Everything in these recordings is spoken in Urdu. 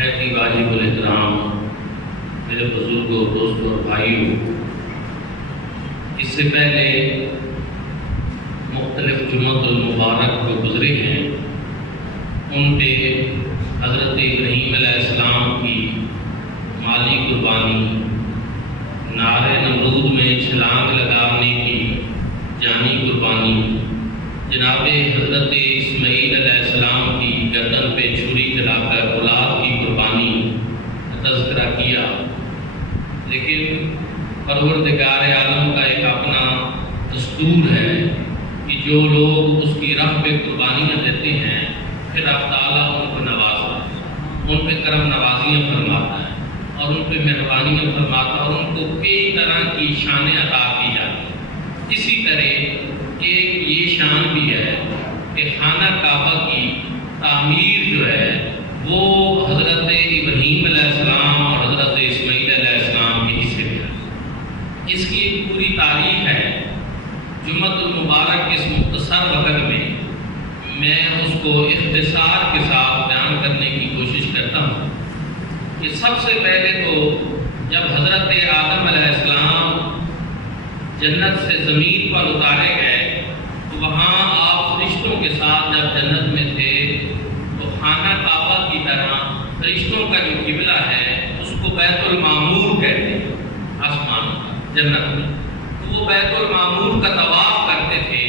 نہایت ہی واجب الاحترام میرے بزرگوں، دوستوں اور بھائیوں، اس سے پہلے مختلف جمعۃ المبارک جو گزرے ہیں ان پہ حضرت ابراہیم علیہ السلام کی مالی قربانی، نعرہ نمرود میں چھلانگ لگانے کی جانی قربانی، جناب حضرت اسماعیل علیہ السلام کی گردن پہ چھری چلا کر اولاد کی قربانی کا تذکرہ کیا، لیکن پروردگار عالم کا ایک اپنا دستور ہے کہ جو لوگ اس کی راہ پہ قربانیاں دیتے ہیں پھر اللہ تعالیٰ ان کو نوازتا ہے، ان پہ کرم نوازیاں فرماتا ہے اور ان پہ مہربانیاں فرماتا ہے اور ان کو کئی طرح کی شانیں عطا کی جاتی ہیں۔ اسی طرح ایک یہ شان بھی ہے کہ خانہ کعبہ کی تعمیر جو ہے وہ حضرت ابراہیم علیہ السلام اور حضرت اسماعیل علیہ السلام کے حصے میں ہے۔ اس کی ایک پوری تاریخ ہے۔ جمعۃ المبارک اس مختصر وقت میں اس کو اختصار کے ساتھ بیان کرنے کی کوشش کرتا ہوں کہ سب سے پہلے تو جب حضرت آدم علیہ السلام جنت سے زمین پر اتارے گئے تو وہاں آپ فرشتوں کے ساتھ جب جنت میں تھے تو خانہ کعبہ کی طرح فرشتوں کا جو قبلہ ہے اس کو بیت المعمور کہتے ہیں، آسمان جنت میں، تو وہ بیت المعمور کا طواف کرتے تھے۔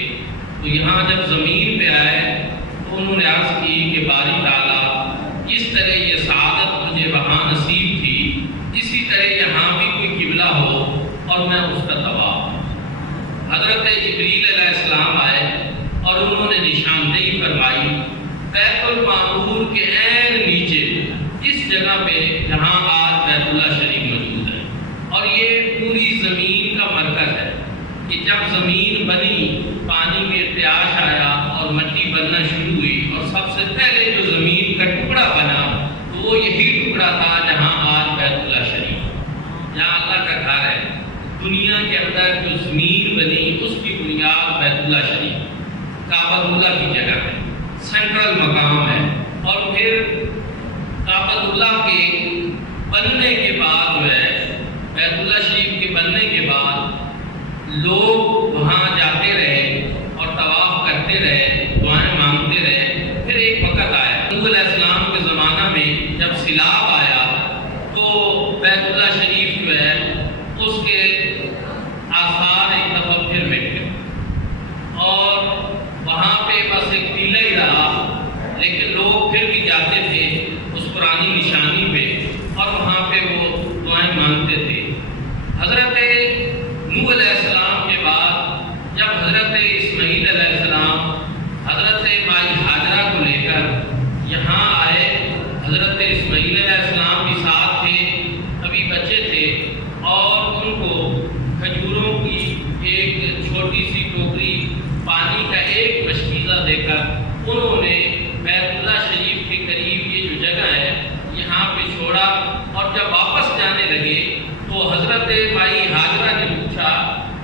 تو یہاں جب زمین پہ آئے تو انہوں نے عرض کی کہ باری تعالیٰ اس طرح یہ سعادت مجھے وہاں نصیب تھی، اسی طرح یہاں بھی کوئی قبلہ ہو اور میں اس کا طواف۔ حضرت جبریل علیہ السلام آئے اور انہوں نے نشاندہی فرمائی بیت المعمور کے عین نیچے اس جگہ پہ جہاں آج بیت اللہ شریف موجود ہے، اور یہ پوری زمین کا مرکز ہے کہ جب زمین بنی پانی میں ارتعاش آیا اور مٹی بننا شروع ہوئی اور سب سے پہلے جو زمین کا ٹکڑا بنا تو وہ یہی ٹکڑا تھا جہاں آج بیت اللہ شریف، جہاں اللہ کا گھر ہے۔ دنیا کے اندر جو زمین بنی اس کی بنیاد بیت اللہ شریف کعبۃ اللہ کی جگہ ہے، سینٹرل مقام ہے۔ اور پھر کعبۃ اللہ کے بننے کے بعد جو ہے بیت اللہ شریف کے بننے کے بعد لوگ وہاں جاتے رہے اور طواف کرتے رہے، دعائیں مانگتے رہے۔ پھر ایک وقت آیا نوح علیہ السلام کے زمانہ میں جب سیلاب آیا تو بیت اللہ شریف جو ہے اس کے آثار ایک دفعہ پھر مٹ گئے اور وہاں پہ بس ایک ٹیلہ ہی رہا، لیکن لوگ پھر بھی جاتے تھے اس پرانی نشانی پہ اور وہاں پہ وہ دعائیں مانگتے تھے۔ حضرت نوح علیہ السلام کے بعد جب حضرت اسماعیل علیہ السلام حضرت مائی ہاجرہ کو لے کر یہاں آئے، حضرت اسماعیل علیہ السلام بھی ساتھ تھے، ابھی بچے تھے، اور ان کو کھجوروں کی ایک چھوٹی سی ٹوکری پانی کا ایک مشکیزہ دے کر انہوں نے بیت اللہ شریف کے قریب یہ جو جگہ ہے یہاں پہ چھوڑا، اور جب واپس جانے لگے تو حضرت مائی ہاجرہ نے پوچھا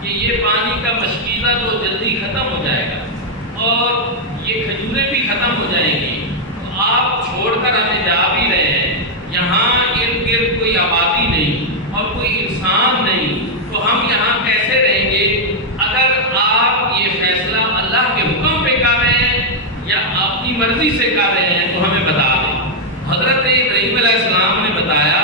کہ یہ پانی کا مشکیزہ تو جلدی ختم ہو جائے گا اور یہ کھجوریں بھی ختم ہو جائیں گی، تو آپ چھوڑ کر ہمیں جا بھی رہے ہیں، یہاں ارد گرد کوئی آبادی نہیں اور کوئی انسان نہیں، تو ہم یہاں کیسے رہیں گے؟ اگر آپ یہ فیصلہ اللہ کے حکم پہ کر رہے ہیں یا اپنی مرضی سے کر رہے ہیں تو ہمیں بتا دیں۔ حضرت ابراہیم علیہ السلام نے بتایا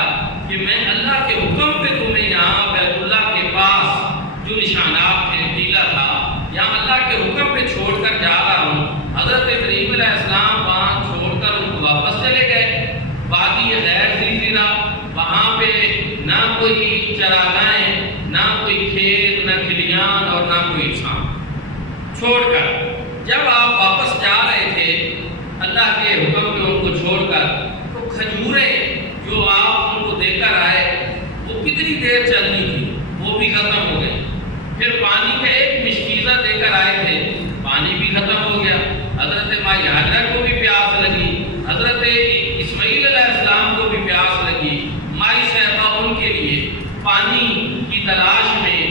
کہ میں اللہ کے حکم پہ تمہیں یہاں بیت اللہ کے پاس جو نشانات تھے ٹیلہ تھا یہاں اللہ کے حکم پہ چھوڑ کر جا رہا ہوں۔ حضرت ابراہیم علیہ السلام وہاں چھوڑ کر ان کو واپس چلے گئے، وادی غیر ذی زرع، وہاں پہ نہ کوئی چراگاہیں، نہ کوئی کھیت، نہ کھلیان اور نہ کوئی انسان، چھوڑ کر جب آپ واپس جا رہے تھے اللہ کے حکم پہ ان کو چھوڑ کر، تو کھجوریں جو آپ ان کو دے کر آئے وہ کتنی دیر چلنی تھی وہ بھی ختم ہو گئی۔ پھر پانی کا ایک مشکیزہ دے کر آئے تھے، پانی بھی ختم ہو گیا۔ حضرت مائی ہاجرہ کو بھی پیاس لگی، حضرت اسماعیل علیہ السلام کو بھی پیاس لگی۔ مائی صاحبہ ان کے لیے پانی کی تلاش میں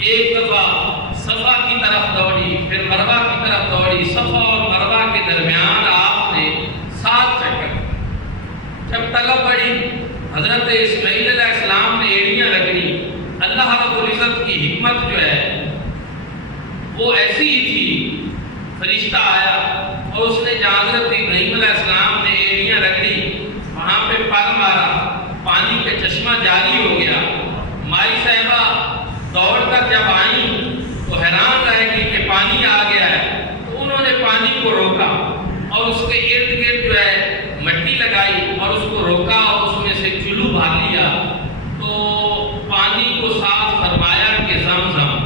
ایک دفعہ صفا کی طرف دوڑی، پھر مروہ کی طرف دوڑی۔ صفا اور مروہ کے درمیان آپ نے 7 چکر جب طلب پڑی حضرت اسماعیل علیہ السلام نے ایڑیاں رگڑی. اللہ رب العزت کی حکمت جو ہے وہ ایسی ہی تھی. فرشتہ آیا اور اس نے جہاں حضرت ابراہیم علیہ السلام نے ایڑیاں رگڑی وہاں پہ پر مارا, پانی کا چشمہ جاری ہو گیا. مائی صاحبہ دوڑ کر جب آئیں تو حیران رہ گئی کہ پانی آ گیا ہے. تو انہوں نے پانی کو روکا اور اس کے ارد گرد جو ہے مٹی لگائی اور اس کو روکا اور اس میں سے چلو بھر لیا. تو پانی کو صاف فرمایا کہ زمزم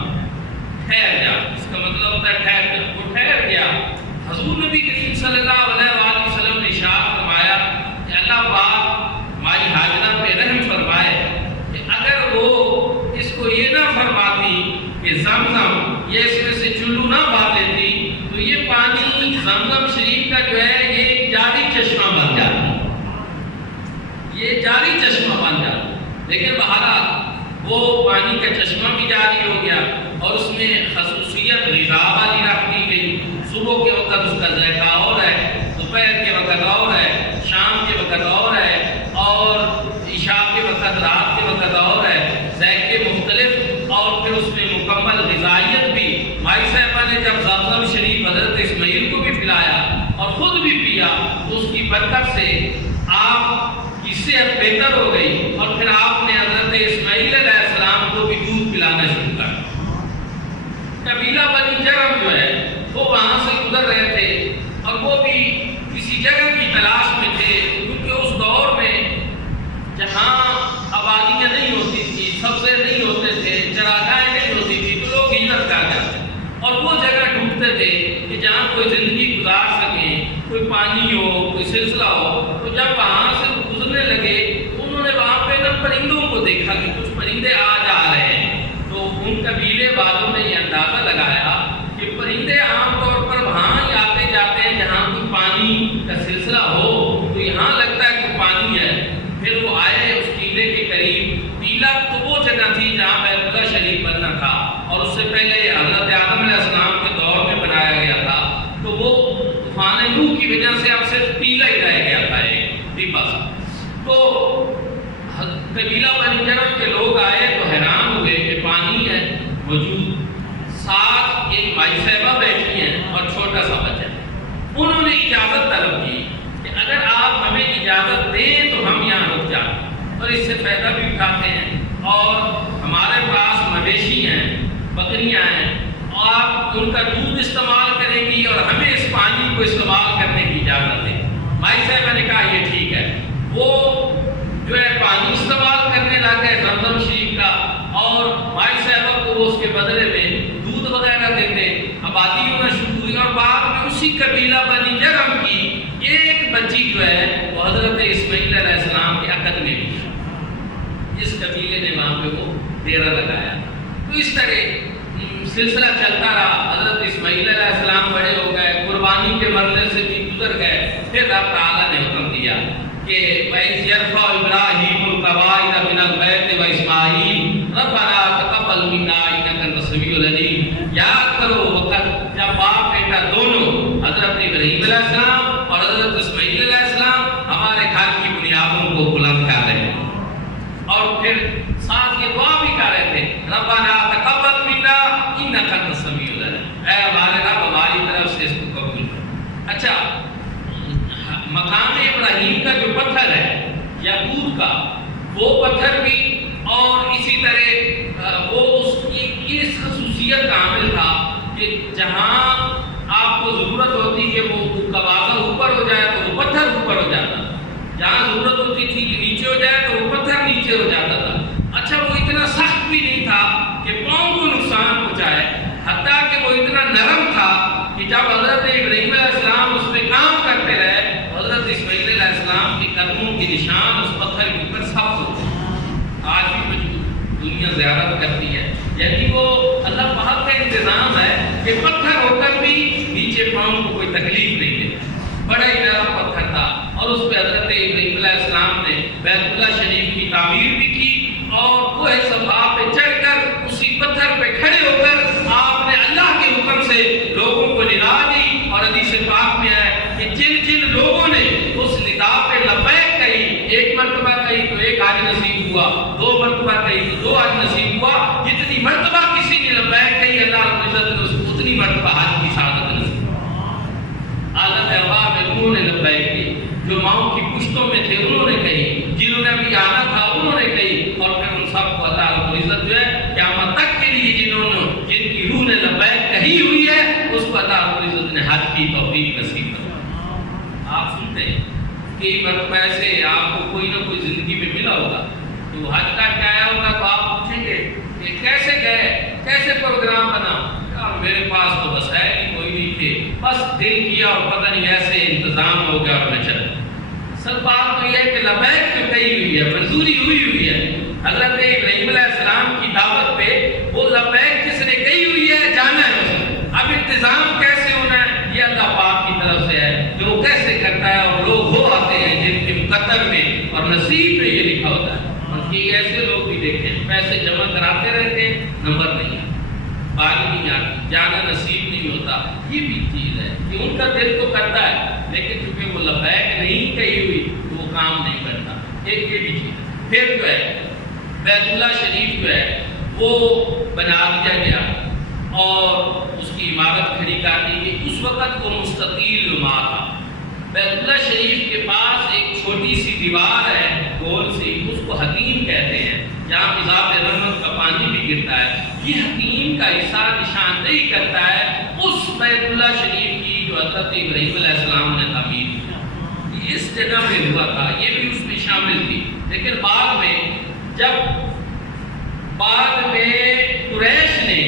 ٹھہر جا. اس کا مطلب ہوتا ہے ٹھہر جا. وہ ٹھہر گیا. حضور نبی کریم صلی اللہ علیہ وآلہ وسلم نے ارشاد فرمایا کہ اللہ پاک مائی حاجرہ پہ رحم فرمائے کہ اگر وہ اس کو یہ نہ فرماتی کہ زمزم یہ اس میں سے چلو نہ بھر لیتی تو یہ پانی زمزم شریف کا جو ہے یہ جاری چشمہ بن جاتا, یہ جاری چشمہ بن جاتا. لیکن بہرحال وہ پانی کا چشمہ بھی جاری ہو گیا اور اس میں خصوصیت غذا والی رکھ دی گئی. صبح کے وقت اس کا ذائقہ اور ہے, دوپہر کے وقت اور ہے, شام کے وقت اور ہے, اور عشاء کے وقت رات کے وقت اور ہے. ذائقے مختلف اور پھر اس میں مکمل غذائیت بھی. مائی صاحبہ نے جب زمزم شریف حضرت اسماعیل کو بھی پلایا اور خود بھی پیا تو اس کی برکت سے آپ کی صحت بہتر ہو گئی اور پھر آپ نے حضرت اسماعیل علیہ السلام کو بھی دودھ پلانا شروع کر. قبیلہ بنی جرم جو ہے وہ وہاں سے گزر رہے تھے اور وہ بھی کسی جگہ کی تلاش میں تھے, کیونکہ اس دور میں جہاں آبادیاں نہیں ہوتی تھی, سبزے نہیں ہوتے تھے, چراگاہیں نہیں ہوتی تھی, تو لوگ ہجرت کر جاتے اور وہ جگہ ڈھونڈتے تھے کہ جہاں کوئی زندگی گزار سکیں, کوئی پانی ہو, کوئی سلسلہ ہو. تو جب وہاں سے گزرنے لگے تو انہوں نے وہاں پہ نہ پرندوں کو دیکھا کہ کچھ پرندے آ جا رہے ہیں. تو ان قبیلے والوں نے یہ اندازہ لگایا کہ پرندے عام طور پر وہاں ہی آتے جاتے ہیں جہاں کوئی پانی کا سلسلہ ہو, تو یہاں لگتا ہے کہ پانی ہے. پھر وہ آئے اس ٹیلے کے قریب. ٹیلا تو وہ جگہ تھی جہاں بیت اللہ شریف بننا تھا اور اس سے پہلے حضرت آدم علیہ السلام کے دور میں بنایا گیا تھا. تو وہ طوفان نوح کی وجہ سے اب صرف ٹیلا ہی رہ گیا تھا, ایک ٹیپا سا. تو قبیلہ بنی جرم کے لوگ آئے تو حیران ہوئے کہ پانی ہے موجود, ساتھ ایک مائی صاحبہ بیٹھی ہیں اور چھوٹا سا بچہ. انہوں نے اجازت طلب کی کہ اگر آپ ہمیں اجازت دیں تو ہم یہاں رک جائیں اور اس سے فائدہ بھی اٹھاتے ہیں, اور ہمارے پاس مویشی ہیں, بکریاں ہیں, اور آپ ان کا دودھ استعمال کریں گی اور ہمیں اس پانی کو استعمال کرنے کی اجازت دیں. مائی صاحبہ نے کہا یہ ٹھیک ہے. وہ جو ہے پانی استعمال کرنے لگ گئے زمزم شریف کا, اور مائی صاحبہ کو وہ اس کے بدلے میں دودھ وغیرہ دیتے. آبادی ہونا شروع ہوئی اور بعد میں اسی قبیلہ بنی جرم کی ایک بچی جو ہے وہ حضرت اسماعیل علیہ السلام کے عقد میں بھی, اس قبیلے نے وہاں پہ وہ ڈیرا لگایا. تو اس طرح سلسلہ چلتا رہا. حضرت اسماعیل علیہ السلام بڑے ہو گئے, قربانی کے مرحلے سے بھی گزر گئے. پھر رب تعالیٰ نے حکم دیا کہ وَإِذْ يَرْفَعُ إِبْرَاهِيمُ الْقَوَاعِدَ مِنَ الْبَيْتِ وَإِسْمَاعِيلُ رَبَّنَا تَقَبَّلْ مِنَّا إِنَّكَ أَنتَ السَّمِيعُ الْعَلِيمُ. یاد کرو وقت جب باپ بیٹا دونوں حضرت ابراہیم علیہ السلام اور حضرت اسماعیل علیہ السلام ہمارے گھر کی بنیادوں کو بلند کر رہے ہیں اور پھر ساتھ یہ دعا بھی کر رہے تھے ربنا تقبل منا انک انت السمیع العلیم. اے ہمارے رب ہماری طرف سے اس کو قبول کر. اچھا, مقام ابراہیم کا جو پتھر ہے یاقوت کا, وہ پتھر بھی اور اسی طرح وہ اس کی اس خصوصیت کا عامل تھا کہ جہاں آپ کو ضرورت ہوتی کہ وہ کباغہ اوپر ہو جائے تو وہ پتھر اوپر ہو جاتا, جہاں ضرورت ہوتی تھی کہ نیچے ہو جائے تو وہ پتھر نیچے ہو جاتا تھا. اچھا, وہ اتنا سخت بھی نہیں تھا کہ پاؤں کو نقصان پہنچائے, حتیٰ کہ وہ اتنا نرم تھا کہ جب حضرت ابراہیم علیہ السلام اس پہ کام کرتے رہے حضرت اسماعیل علیہ السلام کے قدموں کے نشان اس پتھر کے اوپر ثبت ہوتے ہیں. آج بھی موجود, دنیا زیارت کرتی ہے. یعنی وہ اللہ پاک کا انتظام ہے کہ پتھر ہو کر بھی نیچے پاؤں کو کوئی تکلیف نہیں دیتا. بڑا ہی نرم پتھر تھا اور اس پہ حضرت ابراہیم علیہ السلام نے بیت اللہ شریف کی تعمیر بھی کی اور کوہ صفا پہ چڑھ کر اسی پتھر پہ کھڑے ہو کر آپ نے اللہ کے حکم سے لوگوں کو ندا دی. اور حدیث پاک میں ہے کہ جن جن لوگوں نے اس ندا پہ لبیک کہی ایک مرتبہ کہی تو ایک حج نصیب ہوا، دو مرتبہ کہی تو دو حج نصیب ہوا، جتنی مرتبہ کسی نے لبیک کہی اللہ رب العزت نے اس کو اتنی مرتبہ حج کی سعادت نصیب کی۔ عالم ارواح میں انہوں نے لبیک کی، جو ماؤں کی پشتوں میں تھے انہوں نے کہی، جنہوں نے ابھی آنا تھا انہوں نے کہی، اور پھر ان سب کو اللہ رب العزت جو ہے قیامت تک کے لیے جن کی روح نے لبیک کہی ہوئی ہے اس کو اللہ رب العزت نے حج کی توفیق نصیب فرمائی۔ آپ سنتے ہیں کہ مرتبہ ایسے آپ کو کوئی نہ کوئی زندگی میں ملا ہوگا تو حج کا کیا آیا ہوگا تو آپ پوچھیں گے کہ کیسے گئے، کیسے پروگرام بنا؟ یار میرے پاس تو بس ہے نہیں، کوئی نہیں تھے، بس دل کیا اور پتہ نہیں ایسے انتظام ہو گیا اور میں چل۔ سر بات تو یہ ہے کہ لبیک جو کہی ہوئی ہے، منظوری ہوئی ہے، حضرت ابراہیم علیہ السلام کی دعوت پہ وہ لبیک جس نے کہی ہوئی ہے جانا ہے اس نے۔ اب انتظام کیسے ہونا ہے یہ اللہ پاک کی طرف سے ہے کہ وہ کیسے کرتا ہے، اور لوگ وہ آتے ہیں جن کے مقدر میں اور نصیب میں یہ لکھا ہوتا ہے۔ اور یہ ایسے لوگ بھی دیکھیں پیسے جمع کراتے رہتے ہیں، نمبر نہیں آتا، باری نہیں آتی، جانا نصیب نہیں ہوتا۔ یہ بھی چیز ہے کہ ان کا دل تو کرتا ہے لیکن چونکہ وہ لبیک نہیں کہی ہوئی تو وہ کام نہیں کرتا، ایک یہ بھی چیز ہے۔ پھر جو ہے بیت اللہ شریف جو ہے وہ بنا دیا گیا اور اس کی عمارت کھڑی کر دی گئی۔ اس وقت وہ مستطیل نما تھا۔ بیت اللہ شریف کے پاس ایک چھوٹی سی دیوار ہے گول سی، اس کو حتیم کہتے ہیں، جہاں عذاب رحمت کا پانی بھی گرتا ہے۔ یہ حتیم کا حصہ نشاندہی کرتا ہے اس بیت اللہ شریف کی جو حضرت ابراہیم علیہ السلام نے تعمیر کی، اس جگہ پہ ہوا تھا، یہ بھی اس میں شامل تھی۔ لیکن بعد میں قریش نے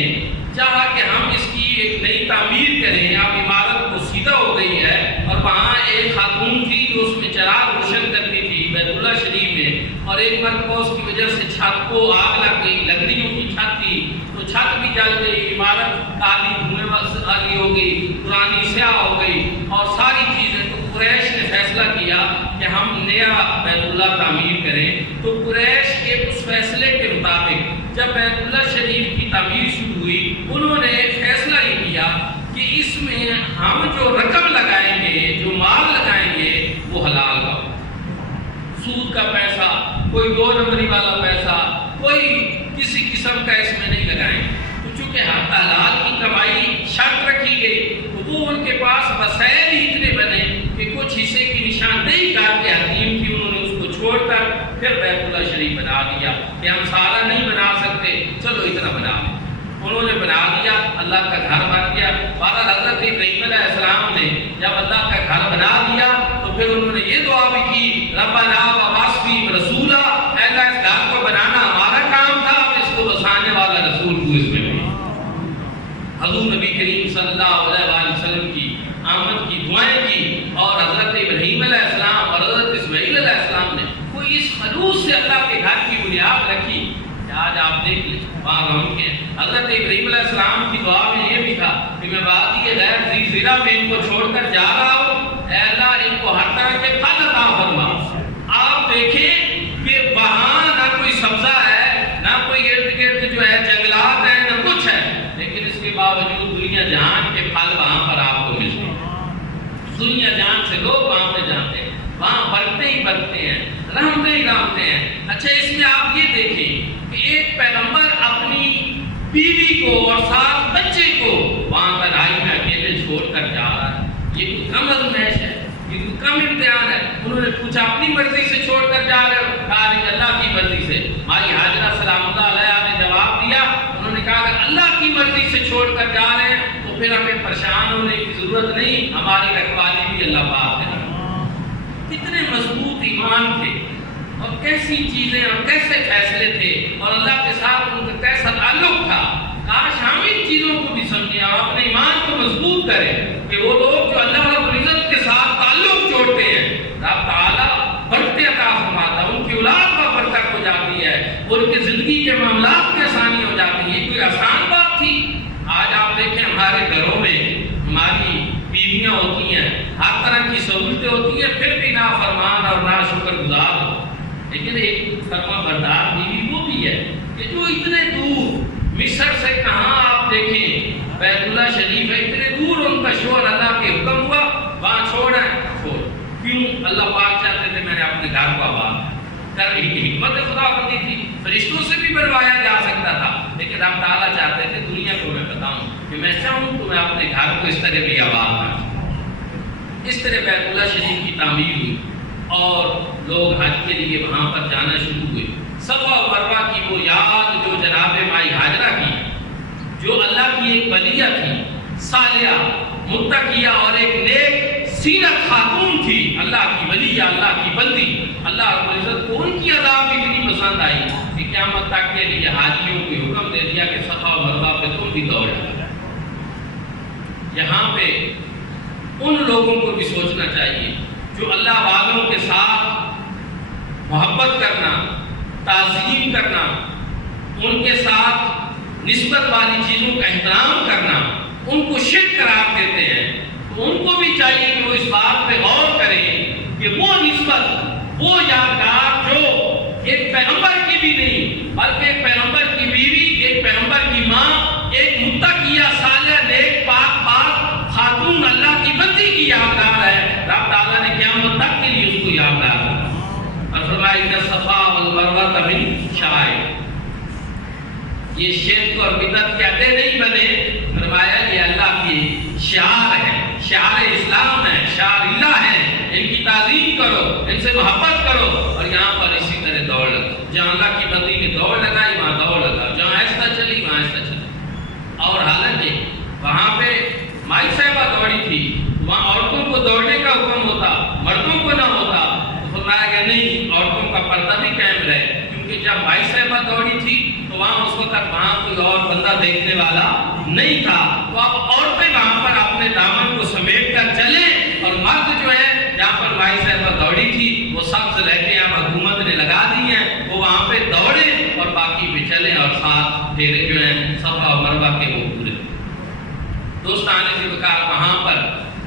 چاہا کہ ہم اس کی ایک نئی تعمیر کریں، اب عمارت مسیدہ ہو گئی ہے اور وہاں ایک خاتون تھی جو اس میں چراغ روشن کرتی تھی بیت اللہ شریف میں، اور ایک مرتبہ اس کی وجہ سے چھت کو آگ لگ گئی، لکڑیوں کی چھت تھی تو چھت بھی جل گئی، عمارت کالی دھوئیں والی ہو گئی، پرانی سیاہ ہو گئی اور ساری چیزیں۔ تو قریش نے فیصلہ کیا کہ ہم نیا بیت اللہ تعمیر کریں۔ تو قریش کے اس فیصلے کے مطابق جب بیت اللہ شریف کی تعمیر شروع ہوئی انہوں نے فیصلہ یہ کیا کہ اس میں ہم جو رقم لگائیں گے، جو مال لگائیں گے وہ حلال کا، سود کا پیسہ، کوئی دو نمبری والا پیسہ، کوئی کسی قسم کا اس میں نہیں لگائیں۔ تو چونکہ حلال کی کمائی شرط رکھی گئی تو وہ ان کے پاس وسائل ہی اتنے بنے کہ کچھ حصے کی نشاندہی کر کے حتیم کی انہوں نے اس کو چھوڑ کر پھر بیت اللہ شریف بنا دیا کہ ہم سارا نہیں بنا سکتے، چلو اتنا بنا دیں۔ انہوں نے بنا دیا، اللہ کا گھر بن گیا۔ بہرحال حضرت ابراہیم علیہ السلام نے جب اللہ کا گھر بنا دیا تو پھر انہوں نے یہ دعا بھی کی، ربنا وابعث فیہم رسولا، اے اللہ اس گھر کو بنانا ہمارا کام تھا، اب اس کو بسانے والا رسول کو اس میں بھی۔ حضور نبی کریم صلی اللہ علیہ وسلم کی آمد کی دعائیں کی اور حضرت ابراہیم علیہ السلام اور حضرت اسماعیل علیہ السلام نے کوئی اس خلوص سے اللہ کے گھر کی بنیاد رکھی کہ آج آپ دیکھ لیں وہاں ہم کے حضرت ابراہیم علیہ السلام کی دعا میں یہ بھی تھا کہ میں وادی غیر ذی زرع میں ان کو چھوڑ کر جا رہا ہوں، اے اللہ ان کو ہر طرح کے پھل عطا فرما۔ آپ دیکھیں کہ وہاں نہ کوئی سبزہ ہے، نہ کوئی ارد گرد جو ہے جنگلات ہیں، نہ کچھ ہے، لیکن اس کے باوجود دنیا جہان کے پھل وہاں پر آپ کو ملتے ہیں۔ دنیا جہان سے لوگ وہاں پہ جاتے ہیں، وہاں برتتے ہی برتتے ہیں، رحمتے ہی رحمتے ہیں۔ اچھا اس میں آپ یہ دیکھیں کہ ایک پیغمبر اپنی بیوی کو اور ساتھ بچے کو وہاں تنہائی میں اکیلے چھوڑ کر جا رہا ہے، یہ کوئی کم ازمائش ہے، یہ کوئی کم امتحان ہے۔ انہوں نے پوچھا اپنی مرضی سے چھوڑ کر جا رہے ہو؟ کہا اللہ کی مرضی سے۔ مائی ہاجرہ سلام اللہ علیہا نے جواب دیا، انہوں نے کہا اگر اللہ کی مرضی سے چھوڑ کر جا رہے ہیں تو پھر ہمیں پریشان ہونے کی ضرورت نہیں، ہماری رکھوالی بھی اللہ پاک ہے۔ کتنے مضبوط ایمان تھے اور کیسی چیزیں اور کیسے فیصلے تھے اور اللہ کے ساتھ ان کا کیسا تعلق تھا۔ کاش ہم ان چیزوں کو بھی سمجھیں اور اپنے ایمان کو مضبوط کریں کہ وہ لوگ جو اللہ رب العزت کے ساتھ تعلق جوڑتے ہیں رب تعالیٰ برکتیں عطا فرماتا ہے، ان کی اولاد کا برکت ہو جاتی ہے، ان کی زندگی کے معاملات میں آسانی ہو جاتی ہے۔ یہ کوئی آسان بات تھی؟ آج آپ دیکھیں ہمارے گھروں میں ہماری بیویاں ہوتی ہیں، ہر طرح کی سہولتیں ہوتی ہیں، پھر بھی نافرمان اور ناشکر گزار ہو۔ لیکن ایک فرما بردار بیوی وہ بھی ہے کہ جو اتنے دور مصر سے کہاں آپ دیکھیں بیت اللہ شریف ہے، اتنے دور ان کا شوہر اللہ کے حکم ہوا وہاں چھوڑا ہے، چھوڑ کیوں اللہ پاک چاہتے تھے میں نے اپنے گھر کو آباد کر لی؟ حکمت خدا بندی تھی، فرشتوں سے بھی بنوایا جا سکتا تھا، لیکن رب تعالیٰ چاہتے تھے دنیا کو میں بتاؤں کہ میں چاہوں تو میں اپنے گھر کو اس طرح بھی آباد کروں۔ اس طرح بیت اللہ شریف کی تعمیر ہوئی اور لوگ حج کے لیے وہاں پر جانا شروع ہوئے۔ صفا و مروہ کی وہ یاد جو جناب مائی ہاجرہ کی، جو اللہ کی ایک ولیہ تھی، صالحہ، متقیہ اور ایک نیک سیرت خاتون تھی، اللہ کی ولیہ، اللہ کی بندی، اللہ رب العزت کو ان کی ادا اتنی پسند آئی کہ قیامت تک کے لیے حاجیوں کو حکم دے دیا کہ صفا و مروہ پہ تم بھی دوڑ جاؤ۔ یہاں پہ ان لوگوں کو بھی سوچنا چاہیے جو اللہ والوں کے ساتھ محبت کرنا، تعظیم کرنا، ان کے ساتھ نسبت والی چیزوں کا احترام کرنا، ان کو شرک قرار دیتے ہیں، تو ان کو بھی چاہیے کہ وہ اس بات پہ غور کریں کہ وہ نسبت، وہ یادگار جو ایک پیغمبر کی بھی نہیں بلکہ ایک پیغمبر کی بیوی، ایک پیغمبر کی ماں، ایک متقیہ صالحہ نیک پاک خاتون اللہ کی بندی کی یادگار ہے، رب تعالیٰ نے قیامت تک کے لیے اس کو یادگار رکھا اور فرمایا کہ صفا والمروہ من شعائر۔ یہ شرک اور بدعت کہتے نہیں بنے، فرمایا یہ اللہ کی شعار ہے، شعار اسلام ہے، شعار اللہ ہے، ان کی تعظیم کرو، ان سے محبت کرو اور یہاں پر اسی طرح دوڑ لگا۔ جہاں اللہ کی بندی نے دوڑ لگائی وہاں دوڑ لگا، جہاں ایسا چلی وہاں ایسا چلی۔ اور حالانکہ وہاں پہ مائی صاحبہ دوڑی تھی، وہاں عورتوں کو دوڑنے کا حکم ہوتا، مردوں کو نہ ہوتا، تو فرمایا کہ نہیں، عورتوں کا پردہ بھی قائم رہے، کیونکہ جب مائی صاحبہ دوڑی تھی تو وہاں اس وقت وہاں کوئی اور بندہ دیکھنے والا نہیں تھا، تو اب عورتیں وہاں پر اپنے دامن کو سمیٹ کر چلیں اور مرد جو ہے جہاں پر مائی صاحبہ دوڑی تھی وہ سخت رہ کے اب حکومت نے لگا دی ہیں، وہ وہاں پہ دوڑیں اور باقی پہ چلیں اور ساتھ پھیرے جو ہیں صفا و مروہ کے وہ پورے۔ دوستان ذوالفقار وہاں پر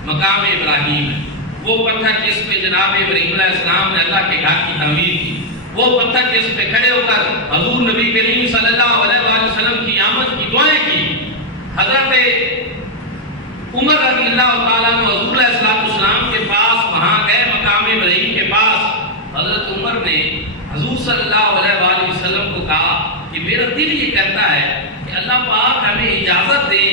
مقام ابراہیم ہے، وہ پتھر جس پہ جناب ابراہیم علیہ السلام نے اللہ کے گھر کی تعمیر کی، وہ پتھر جس پہ کھڑے ہو کر حضور نبی کریم صلی اللہ علیہ وآلہ وسلم کی آمد کی دعائیں کی۔ حضرت عمر رضی اللہ تعالیٰ عنہ حضور علیہ السلام کے پاس وہاں گئے، مقام ابراہیم کے پاس۔ حضرت عمر نے حضور صلی اللہ علیہ وآلہ وسلم کو کہا کہ میرا دل یہ کہتا ہے کہ اللہ پاک ہمیں اجازت دے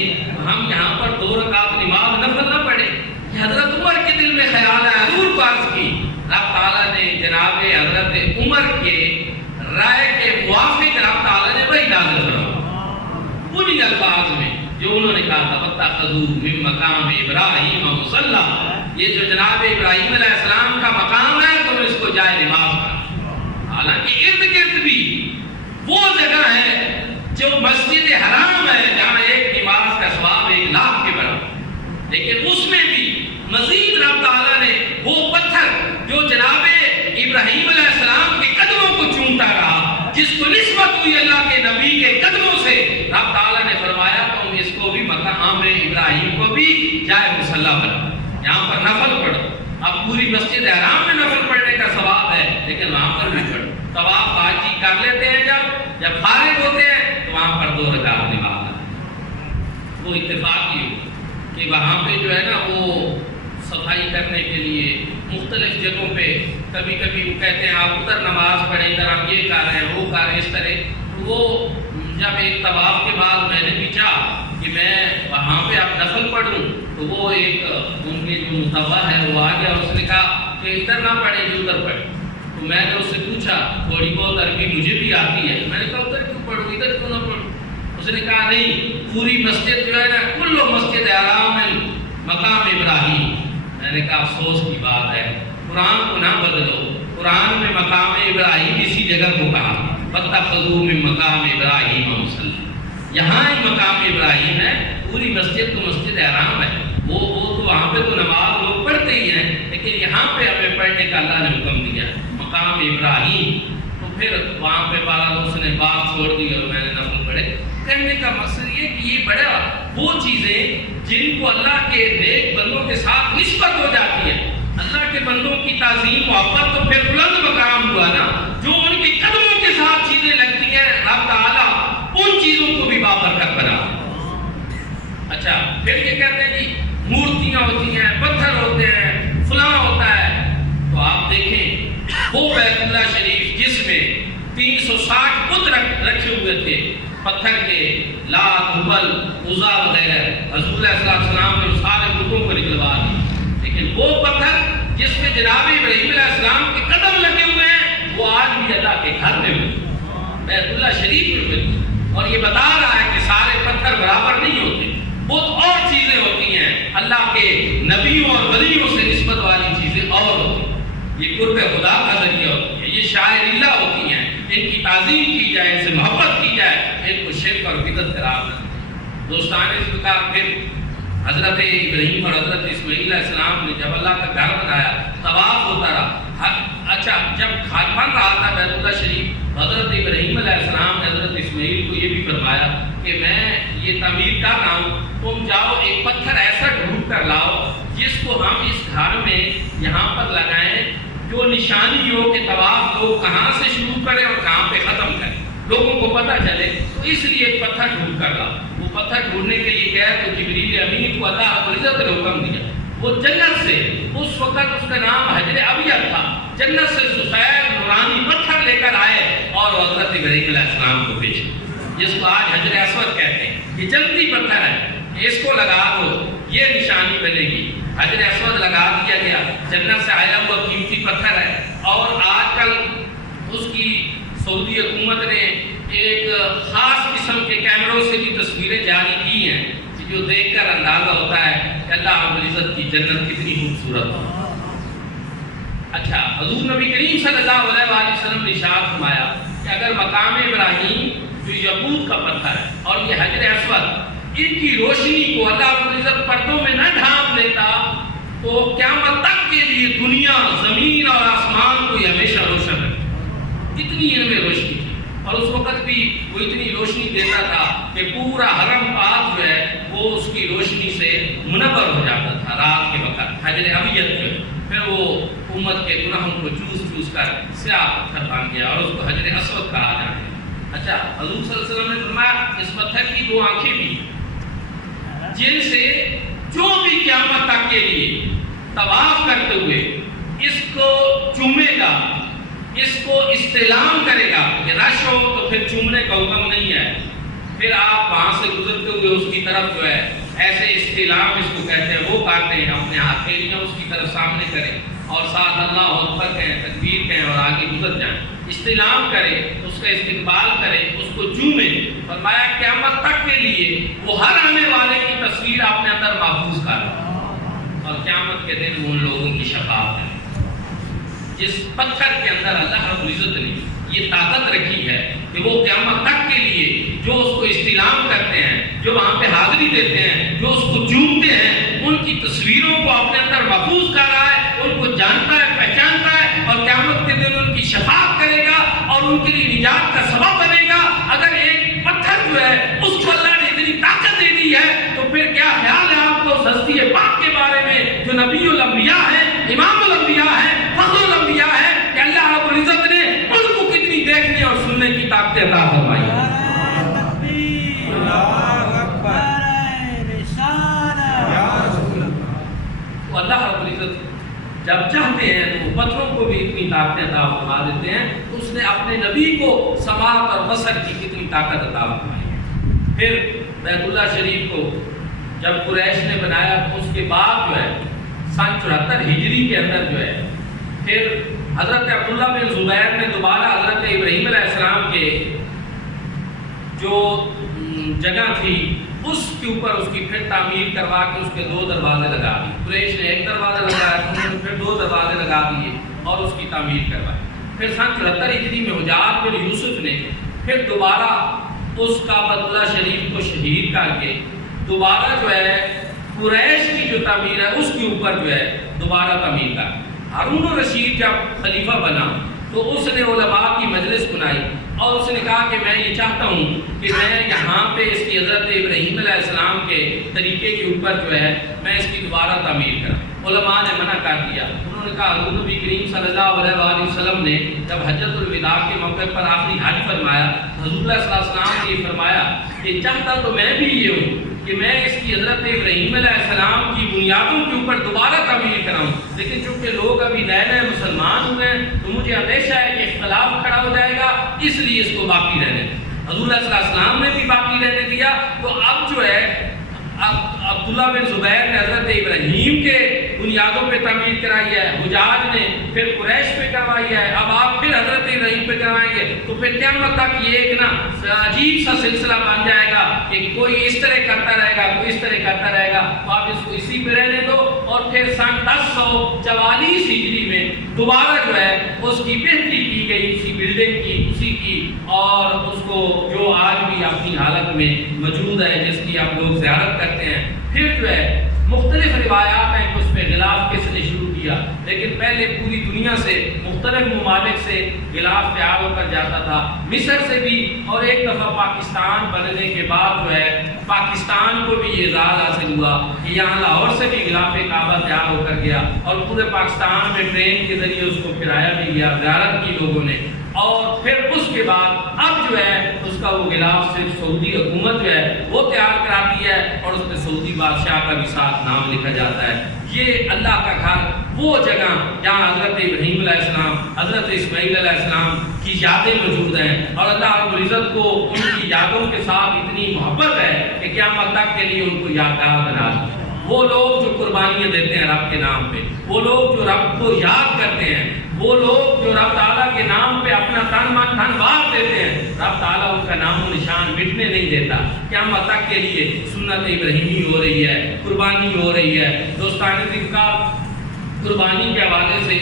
ہم یہاں پر 2 رکعت نماز نفل نہ پڑھے۔ حضرت عمر کے دل میں خیال ہے، حضور کو عرض کی، رب تعالیٰ نے جناب حضرت عمر کے رائے کے موافق رب تعالیٰ نے وہی نازل فرمایا انہی الفاظ میں جو انہوں نے کہا تھا وَاتَّخَذُوا مِن مَّقَامِ إِبْرَاهِيمَ مُصَلًّى، یہ جو جناب ابراہیم علیہ السلام کا مقام ہے تم اس کو جائے نماز کرو۔ حالانکہ ارد گرد بھی وہ جگہ ہے جو مسجد حرام ہے جہاں ایک نماز کا ثواب 1 لاکھ کے برابر، لیکن اس میں بھی مزید رب تعالیٰ نے وہ پتھر جو جناب ابراہیم علیہ السلام کے قدموں کو چومتا رہا، جس کو نسبت ہوئی اللہ کے نبی کے قدموں سے، رب تعالیٰ نے فرمایا تم اس کو بھی مقام ابراہیم کو بھی جائے مصلی بنا، یہاں پر نفل پڑھو۔ اب پوری مسجد حرام میں نفل پڑھنے کا ثواب ہے لیکن وہاں پر بھی پڑھو۔ طواف حاجی کر لیتے ہیں جب فارغ ہوتے ہیں تو وہاں پر 2 رکعت نماز ہے۔ وہ اتفاق یہ کہ وہاں پہ جو ہے نا وہ صفائی کرنے کے لیے مختلف جگہوں پہ کبھی کبھی وہ کہتے ہیں آپ ادھر نماز پڑھیں، ادھر ہم یہ کر رہے ہیں وہ کر رہے ہیں، اس طرح۔ وہ جب ایک طواف کے بعد میں نے بھی چاہا کہ میں وہاں پہ اب نفل پڑھوں تو وہ ایک ان کے جو متوع ہے وہ آ گیا، اس نے کہا کہ ادھر نہ پڑھیں جو ادھر پڑھیں۔ تو میں نے اس سے پوچھا، تھوڑی بہت عربی مجھے بھی آتی ہے، میں نے کہا ادھر کیوں پڑھوں ادھر کیوں نہ پڑھوں؟ اس نے کہا نہیں، پوری مسجد جو ہے نا کل مسجد حرام ہے مقام ابراہیم۔ میں نے کہا افسوس کی بات ہے، قرآن کو نہ بدلو، قرآن میں مقام ابراہیم اسی جگہ کو کہا وَاتَّخَذُوا مِن مَّقَامِ إِبْرَاهِيمَ مُصَلًّى، یہاں ہی مقام ابراہیم ہے، پوری مسجد تو مسجد حرام ہے، وہ تو وہاں پہ تو نماز لوگ پڑھتے ہی ہیں، لیکن یہاں پہ ہمیں پڑھنے کا اللہ نے حکم دیا ہے مقام ابراہیم۔ تو پھر وہاں پہ بارہ اس نے بات چھوڑ دی اور میں نے نفل پڑھے۔ کہنے کا مقصد یہ کہ یہ بڑا وہ چیزیں جن کو اللہ کے نیک بندوں کے ساتھ نسبت ہو جاتی ہے، اللہ کے بندوں کی تعظیم محبت تو پھر بلند مقام ہوا نا، جو ان کے قدموں کے ساتھ چیزیں لگتی ہیں رب تعالیٰ ان چیزوں کو بھی بابرکت بنا۔ اچھا پھر یہ کہتے ہیں کہ مورتیاں ہوتی ہیں، پتھر ہوتے ہیں، فلاں ہوتا ہے، بیت اللہ شریف جس میں 360 بت رکھے ہوئے تھے پتھر کے، لات، ہبل، عزا وغیرہ، حضور علیہ السلام نے سارے بتوں کو نکلوا دی، لیکن وہ پتھر جس میں جناب ابراہیم علیہ السلام کے قدم لگے ہوئے ہیں وہ آج بھی اللہ کے گھر میں بیت اللہ شریف میں ملتے، اور یہ بتا رہا ہے کہ سارے پتھر برابر نہیں ہوتے، بہت اور چیزیں ہوتی ہیں، اللہ کے نبیوں اور ولیوں سے نسبت والی چیزیں اور ہوتی ہیں، یہ قرب خدا کا ذریعہ ہوتی ہے، یہ شاعر اللہ ہوتی ہیں، ان کی تعظیم کی جائے، ان سے محبت کی جائے، ان کو شرک اور بدعت قرار نہ دیں۔ دوستان اسلام، پھر حضرت ابراہیم اور حضرت اسماعیل علیہ السلام نے جب اللہ کا گھر بنایا، طواف ہوتا رہا، اچھا جب بن رہا تھا بیت اللہ شریف، حضرت ابراہیم علیہ السلام نے حضرت اسماعیل کو یہ بھی فرمایا کہ میں یہ تعمیر کر رہا ہوں، تم جاؤ ایک پتھر ایسا ڈھونڈ کر لاؤ جس کو ہم اس گھر میں یہاں پر لگائیں، جو نشانی ہو کہ طواف لوگ کہاں سے شروع کریں اور کہاں پہ ختم کریں، لوگوں کو پتہ چلے، تو اس لیے ایک پتھر ڈھونڈ کر لاؤ۔ وہ پتھر ڈھونڈنے کے لیے گئے تو جبریل امین کو اللہ رب العزت نے حکم دیا، وہ جنت سے، اس وقت اس کا نام حجر ابیض تھا، جنت سے سفید نورانی پتھر لے کر آئے اور حضرت ابراہیم علیہ السلام کو بھیجے، جس کو آج حجر اسود کہتے ہیں۔ یہ جنتی پتھر ہے، اس کو لگا دو، یہ نشانی بنے گی۔ حجر اسود لگا دیا گیا، جنت سے آیا ہوا قیمتی پتھر ہے، اور آج کل اس کی سعودی حکومت نے ایک خاص قسم کے کیمروں سے بھی تصویریں جاری کی ہیں، جو دیکھ کر اندازہ ہوتا ہے کہ اللہ رب العزت کی جنت کتنی خوبصورت ہے۔ اچھا، حضور نبی کریم صلی اللہ علیہ وآلہ وسلم نے ارشاد فرمایا کہ اگر مقام ابراہیم جو یقوت کا پتھر ہے اور یہ حجر اسود، ان کی روشنی کو اللہ رب العزت پردوں میں نہ ڈھانپ لیتا تو قیامت تک کے لیے دنیا، زمین اور آسمان کو یہ ہمیشہ روشن رکھے، اتنی ان میں روشنی تھی، اور اس وقت بھی وہ اتنی روشنی دیتا تھا کہ پورا حرم پاک جو ہے وہ اس کی روشنی سے منور ہو جاتا تھا رات کے وقت۔ حجر ابیض جو ہے پھر وہ امت کے گناہوں کو چوس چوس کر سیاہ پتھر بن گیا اور اس کو حجر اسود کہا جاتا ہے۔ اچھا، حضور صلی اللہ علیہ وسلم نے فرمایا اس پتھر کی 2 آنکھیں بھی، جن سے جو بھی قیامت تک کے لیے طواف کرتے ہوئے اس کو چومے گا، اس کو استعلام کرے گا، کہ رش ہو تو پھر چومنے کا حکم نہیں ہے، پھر آپ وہاں سے گزرتے ہوئے اس کی طرف جو ہے ایسے استعلام اس کو کہتے ہیں وہ کرتے ہیں، اپنے ہتھیلیاں اس کی طرف سامنے کریں اور ساتھ اللہ اکبر کہیں، تکبیر کہیں اور آگے گزر جائیں، استعلام کریں، اس کا استقبال کریں، اس کو چومیں۔ فرمایا قیامت تک کے لیے وہ ہر آنے والے کی تصویر اپنے اندر محفوظ کر، اور قیامت کے دن وہ ان لوگوں کی شفاعت کریں۔ جس پتھر کے اندر اللہ رب العزت نے یہ طاقت رکھی ہے کہ وہ قیامت تک کے لیے جو اس کو استعلام کرتے ہیں، جو وہاں پہ حاضری دیتے ہیں، جو اس کو چومتے ہیں، ان کی تصویروں کو اپنے اندر محفوظ کر رہا ہے، ان کو جانتا ہے، پہچانتا ہے، اور قیامت کے دن ان کی شفاعت کرے گا اور ان کے لیے نجات کا سبب بنے گا۔ اگر ایک پتھر جو ہے اس کو اللہ نے اتنی طاقت دے دی ہے تو پھر کیا خیال ہے آپ کو اس ہستی پاک کے بارے میں جو نبی الانبیاء ہے، امام الانبیاء ہے، فخر الانبیاء ہے، کہ اللہ رب العزت نے ان کو کتنی دیکھنے اور سننے کی طاقت عطا فرمائی ہے۔ تو اللہ رب العزت جب چاہتے ہیں تو وہ پتھروں کو بھی اتنی طاقت عطا فرما دیتے ہیں، تو اس نے اپنے نبی کو سماعت اور بصر کی کتنی طاقت عطا فرمائی ہے۔ پھر بیت اللہ شریف کو جب قریش نے بنایا تو اس کے بعد جو ہے سن 74 ہجری کے اندر جو ہے پھر حضرت عبداللہ بن زبیر نے دوبارہ حضرت ابراہیم علیہ السلام کے جو جگہ تھی اس کے اوپر اس کی پھر تعمیر کروا کے اس کے 2 دروازے لگا دیے۔ قریش نے 1 دروازہ لگایا، انہوں نے پھر 2 دروازے لگا دیے اور اس کی تعمیر کروائی۔ پھر سن 74 ہجری میں حجاج بن یوسف نے پھر دوبارہ اس کعبۃ اللہ شریف کو شہید کر کے دوبارہ جو ہے قریش کی جو تعمیر ہے اس کے اوپر جو ہے دوبارہ تعمیر کر۔ ہارون الرشید جب خلیفہ بنا تو اس نے علماء کی مجلس بنائی اور اس نے کہا کہ میں یہ چاہتا ہوں کہ میں یہاں پہ اس کی حضرت ابراہیم علیہ السلام کے طریقے کے اوپر جو ہے میں اس کی دوبارہ تعمیر کروں۔ علماء نے منع کر دیا، انہوں نے کہا حضور نبی کریم صلی اللہ علیہ وآلہ وسلم نے جب حجۃ الوداع کے موقع پر آخری حج فرمایا، حضور صلی اللہ علیہ وسلم نے یہ فرمایا کہ چاہتا تو میں بھی یہ ہوں کہ میں اس کی حضرت ابراہیم علیہ السلام کی بنیادوں کے اوپر دوبارہ تعمیر کراؤں، لیکن چونکہ لوگ ابھی نئے نئے مسلمان ہوئے ہیں تو مجھے اندیشہ ہے کہ اختلاف کھڑا ہو جائے گا، اس لیے اس کو باقی رہنے دیں۔ حضور صلی اللہ علیہ وسلم نے بھی باقی رہنے دیا، تو اب جو ہے عبداللہ بن زبیر نے حضرت ابراہیم کے بنیادوں پہ تعمیر کرائی ہے، حجاج نے پھر قریش پہ کروائی ہے، اب آپ پھر حضرت ابراہیم پہ کروائیں گے، تو پھر قیامت تک یہ ایک نا عجیب سا سلسلہ بن جائے گا کہ کوئی اس طرح کرتا رہے گا، کوئی اس طرح کرتا رہے گا، تو آپ اس کو اسی پہ رہنے دو، اور پھر سن 1044 ہجری میں دوبارہ جو ہے اس کی بہتری کی گئی، اسی بلڈنگ کی، اسی کی، اور اس کو جو آج بھی اپنی حالت میں موجود ہے، جس کی آپ لوگ زیارت کرتے ہیں۔ پھر جو ہے مختلف روایات ہیں کہ اس پہ غلاف کس نے شروع کیا، لیکن پہلے پوری دنیا سے مختلف ممالک سے غلاف تیار ہو کر جاتا تھا، مصر سے بھی، اور ایک دفعہ پاکستان بننے کے بعد جو ہے پاکستان کو بھی یہ اعزاز حاصل ہوا کہ یہاں لاہور سے بھی غلاف کعبہ تیار ہو کر گیا، اور پورے پاکستان میں ٹرین کے ذریعے اس کو پھرایا بھی گیا، زیارت کی لوگوں نے۔ اور پھر اس کے بعد اب جو ہے اس کا وہ غلاف صرف سعودی حکومت جو ہے وہ تیار کراتی ہے، اور اس میں سعودی بادشاہ کا بھی ساتھ نام لکھا جاتا ہے۔ یہ اللہ کا گھر، وہ جگہ جہاں حضرت ابراہیم علیہ السلام، حضرت اسماعیل علیہ السلام کی یادیں موجود ہیں، اور اللہ رب العزت کو ان کی یادوں کے ساتھ اتنی محبت ہے کہ قیامت تک کے لیے ان کو یادگار بنا دیا۔ وہ لوگ جو قربانیاں دیتے ہیں رب کے نام پہ، وہ لوگ جو رب کو یاد کرتے ہیں، وہ لوگ جو رب تعالیٰ کے نام پہ اپنا تن من دھن وار دیتے ہیں، رب تعالیٰ ان کا نام و نشان مٹنے نہیں دیتا۔ قیامت تک کے لیے سنت ابراہیمی ہو رہی ہے، قربانی ہو رہی ہے۔ دوستان ذکر قربانی کے حوالے سے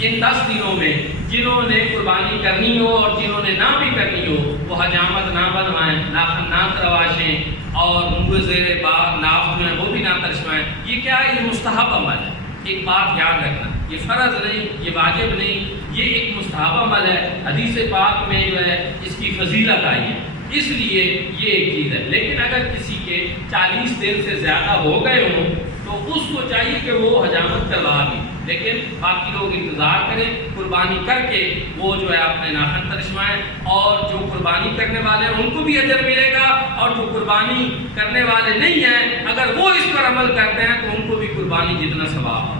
ان 10 دنوں میں جنہوں نے قربانی کرنی ہو اور جنہوں نے نہ بھی کرنی ہو، وہ حجامت نہ بنوائیں، ناخن نہ ترواشیں، اور منہ زیر باغ ناف جو ہیں وہ بھی نہ ترشوائیں۔ یہ کیا ہے؟ یہ مستحب عمل ہے۔ ایک بات یاد رکھنا، یہ فرض نہیں، یہ واجب نہیں، یہ ایک مستحب عمل ہے۔ حدیث پاک میں جو ہے اس کی فضیلت آئی ہے، اس لیے یہ ایک چیز ہے۔ لیکن اگر کسی کے 40 دن سے زیادہ ہو گئے ہوں تو اس کو چاہیے کہ وہ حجامت کروا دی، لیکن باقی لوگ انتظار کریں، قربانی کر کے وہ جو ہے اپنے ناخن ترشوائیں، اور جو قربانی کرنے والے ہیں ان کو بھی اجر ملے گا، اور جو قربانی کرنے والے نہیں ہیں اگر وہ اس پر عمل کرتے ہیں تو ان کو بھی قربانی جتنا ثواب ہے۔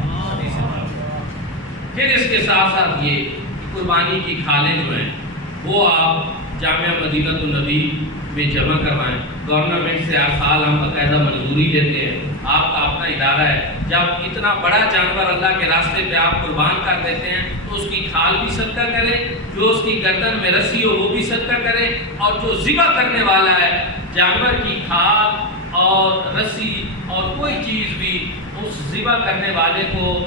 پھر اس کے ساتھ ساتھ یہ قربانی کی کھالیں جو ہیں وہ آپ جامعہ مدینہ النبی میں جمع کروائیں۔ گورنمنٹ سے ہر سال ہم باقاعدہ منظوری لیتے ہیں، آپ کا اپنا ادارہ ہے۔ جب اتنا بڑا جانور اللہ کے راستے پہ آپ قربان کر دیتے ہیں تو اس کی کھال بھی صدقہ کریں، جو اس کی گردن میں رسی ہو وہ بھی صدقہ کریں، اور جو ذبح کرنے والا ہے جانور کی کھال اور رسی اور کوئی چیز بھی اس ذبح کرنے والے کو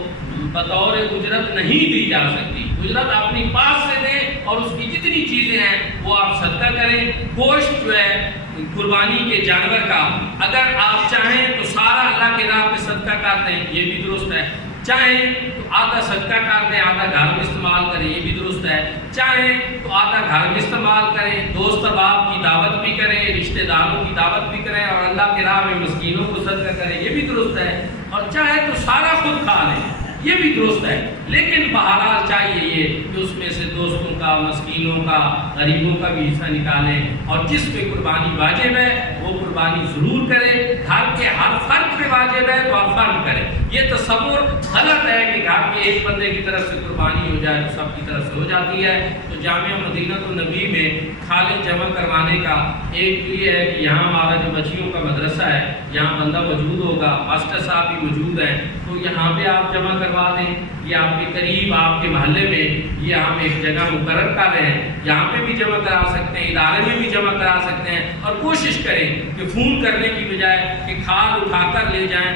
بطور اجرت نہیں دی جا سکتی، اجرت اپنی پاس سے دیں، اور اس کی جتنی چیزیں ہیں وہ آپ صدقہ کریں۔ گوشت جو ہے قربانی کے جانور کا اگر آپ چاہیں تو سارا اللہ کے راہ پہ صدقہ کر دیں، یہ بھی درست ہے۔ چاہیں تو آدھا صدقہ کر دیں، آدھا گھر میں استعمال کریں، یہ بھی درست ہے۔ چاہیں تو آدھا گھر میں استعمال کریں، دوست احباب کی دعوت بھی کریں، رشتہ داروں کی دعوت بھی کریں، اور اللہ کے راہ میں مسکینوں کو صدقہ کریں، یہ بھی درست ہے۔ اور چاہے تو سارا خود کھا لیں، یہ بھی درست ہے۔ لیکن بہرحال چاہیے یہ کہ اس میں سے دوستوں کا، مسکینوں کا، غریبوں کا بھی حصہ نکالیں، اور جس پہ قربانی واجب ہے وہ قربانی ضرور کرے۔ گھر کے ہر فرد پہ واجب ہے تو آپ فرد کریں۔ یہ تصور غلط ہے کہ گھر کے ایک بندے کی طرف سے قربانی ہو جائے تو سب کی طرف سے ہو جاتی ہے۔ تو جامعہ مدینہ النبی میں کھالیں جمع کروانے کا ایک یہ ہے کہ یہاں ہمارا جو بچیوں کا مدرسہ ہے یہاں بندہ موجود ہوگا، ماسٹر صاحب بھی موجود ہیں، تو یہاں پہ آپ جمع کروا دیں، یہ آپ کے قریب آپ کے محلے میں یہ ہم ایک جگہ مقرر کر رہے ہیں، یہاں پہ بھی جمع کرا سکتے ہیں، ادارے میں بھی جمع کرا سکتے ہیں، اور کوشش کریں کہ فون کرنے کی بجائے کہ کھال اٹھا کر لے جائیں،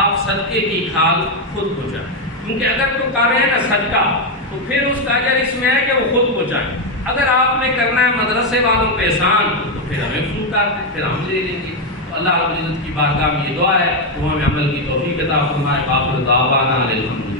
آپ صدقے کی کھال خود پہنچائیں، کیونکہ اگر تو کر رہے ہیں نا صدقہ تو پھر اس کا اجر اس میں ہے کہ وہ خود پہنچائیں۔ اگر آپ نے کرنا ہے مدرسے والوں پہ احسان تو پھر ہمیں فون کر دیں، پھر ہم لے لیں گے۔ اللہ رب العزت کی بارگاہ میں یہ دعا ہے کہ وہ ہمیں عمل کی توفیق عطا فرمائے۔ باقی دعوانا الحمدللہ۔